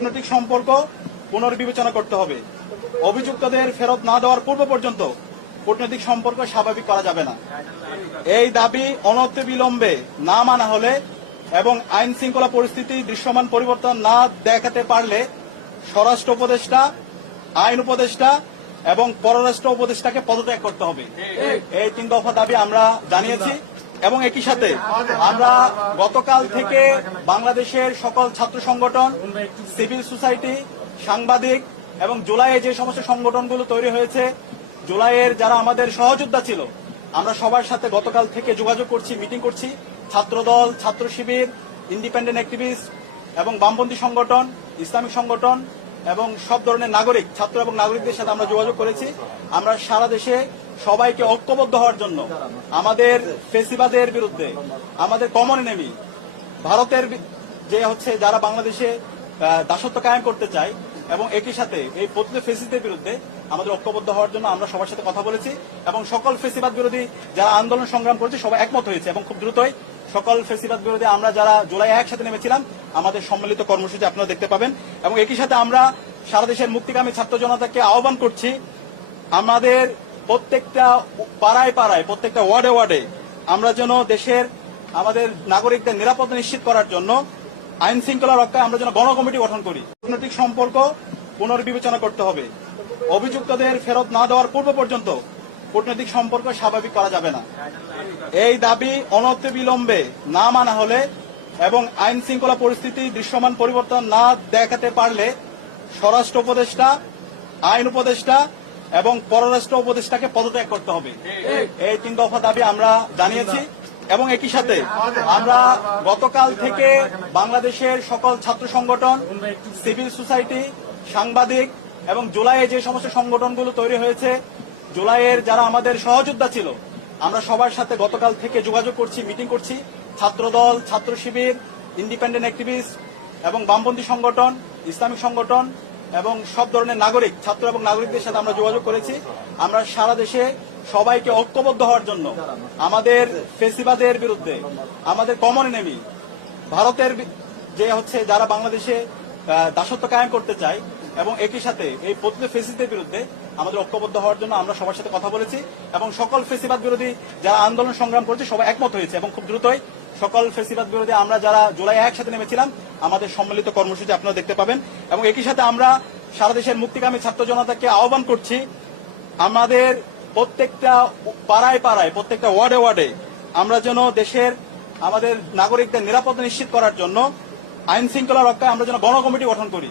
কূটনৈতিক সম্পর্ক পুনর্বিবেচনা করতে হবে। অভিযুক্তদের ফেরত না দেওয়ার পূর্ব পর্যন্ত কূটনৈতিক সম্পর্ক স্বাভাবিক করা যাবে না। এই দাবি অনতিবিলম্বে না মানা হলে এবং আইন শৃঙ্খলা পরিস্থিতি দৃশ্যমান পরিবর্তন না দেখাতে পারলে স্বরাষ্ট্র উপদেষ্টা, আইন উপদেষ্টা এবং পররাষ্ট্র উপদেষ্টাকে পদত্যাগ করতে হবে। এই 3 দফা দাবি আমরা জানিয়েছি এবং একই সাথে আমরা গতকাল থেকে বাংলাদেশের সকল ছাত্র সংগঠন, সিভিল সোসাইটি, সাংবাদিক এবং জুলাইয়ে যে সমস্ত সংগঠনগুলো তৈরি হয়েছে, জুলাইয়ের যারা আমাদের সহযোদ্ধা ছিল, আমরা সবার সাথে গতকাল থেকে যোগাযোগ করছি, মিটিং করছি। ছাত্রদল, ছাত্র শিবির, ইন্ডিপেন্ডেন্ট অ্যাক্টিভিস্ট এবং বামপন্থী সংগঠন, ইসলামিক সংগঠন এবং সব ধরনের নাগরিক, ছাত্র এবং নাগরিকদের সাথে আমরা যোগাযোগ করেছি। আমরা সারা দেশে সবাইকে ঐক্যবদ্ধ হওয়ার জন্য আমাদের ফেসিবাদের বিরুদ্ধে, আমাদের কমন এনিমি ভারতের যে যারা বাংলাদেশে দাসত্ব কায়েম করতে চায় এবং একই সাথে এই পতিত ফেসিদের বিরুদ্ধে আমাদের ঐক্যবদ্ধ হওয়ার জন্য আমরা সবার সাথে কথা বলেছি এবং সকল ফেসিবাদ বিরোধী যারা আন্দোলন সংগ্রাম করেছে সবাই একমত হয়েছে এবং খুব দ্রুতই সকল ফেসিবাদ বিরোধী আমরা যারা জুলাই একসাথে নেমেছিলাম আমাদের সম্মিলিত কর্মসূচি আপনারা দেখতে পাবেন। এবং একই সাথে আমরা সারা দেশের মুক্তিকামী ছাত্র জনতাকে আহ্বান করছি, আমাদের প্রত্যেকটা পাড়ায় পাড়ায়, প্রত্যেকটা ওয়ার্ডে ওয়ার্ডে আমরা যেন দেশের আমাদের নাগরিকদের নিরাপত্তা নিশ্চিত করার জন্য আইন শৃঙ্খলা রক্ষায় আমরা যেন গণকমিটি গঠন করি। কূটনৈতিক সম্পর্ক পুনর্বিবেচনা করতে হবে। অভিযুক্তদের ফেরত না দেওয়ার পূর্ব পর্যন্ত কূটনৈতিক সম্পর্ক স্বাভাবিক করা যাবে না। এই দাবি অনতিবিলম্বে না মানা হলে এবং আইন শৃঙ্খলা পরিস্থিতি দৃশ্যমান পরিবর্তন না দেখাতে পারলে স্বরাষ্ট্র উপদেষ্টা, আইন উপদেষ্টা এবং পররাষ্ট্র উপদেষ্টাকে পদত্যাগ করতে হবে। এই 3 দফা দাবি আমরা জানিয়েছি এবং একই সাথে আমরা গতকাল থেকে বাংলাদেশের সকল ছাত্র সংগঠন, সিভিল সোসাইটি, সাংবাদিক এবং জুলাইয়ে যে সমস্ত সংগঠনগুলো তৈরি হয়েছে, জুলাইয়ের যারা আমাদের সহযোদ্ধা ছিল, আমরা সবার সাথে গতকাল থেকে যোগাযোগ করছি, মিটিং করছি। ছাত্রদল, ছাত্র শিবির, ইন্ডিপেন্ডেন্ট অ্যাক্টিভিস্ট এবং বামপন্থী সংগঠন, ইসলামিক সংগঠন এবং সব ধরনের নাগরিক, ছাত্র এবং নাগরিকদের সাথে আমরা যোগাযোগ করেছি। আমরা সারা দেশে সবাইকে ঐক্যবদ্ধ হওয়ার জন্য আমাদের ফেসিবাদের বিরুদ্ধে, আমাদের কমন এনিমি ভারতের যে যারা বাংলাদেশে দাসত্ব কায়েম করতে চায় এবং একই সাথে এই পতিত ফেসিদের বিরুদ্ধে আমাদের ঐক্যবদ্ধ হওয়ার জন্য আমরা সবার সাথে কথা বলেছি এবং সকল ফেসিবাদ বিরোধী যারা আন্দোলন সংগ্রাম করেছে সবাই একমত হয়েছে এবং খুব দ্রুতই সকল ফেসিবাদ বিরোধী আমরা যারা জুলাই একসাথে নেমেছিলাম আমাদের সম্মিলিত কর্মসূচি আপনারা দেখতে পাবেন। এবং একই সাথে আমরা সারা দেশের মুক্তিকামী ছাত্র জনতাকে আহ্বান করছি, আমাদের প্রত্যেকটা পাড়ায় পাড়ায়, প্রত্যেকটা ওয়ার্ডে ওয়ার্ডে আমরা যেন দেশের আমাদের নাগরিকদের নিরাপত্তা নিশ্চিত করার জন্য আইন শৃঙ্খলা রক্ষায় আমরা যেন গণকমিটি গঠন করি।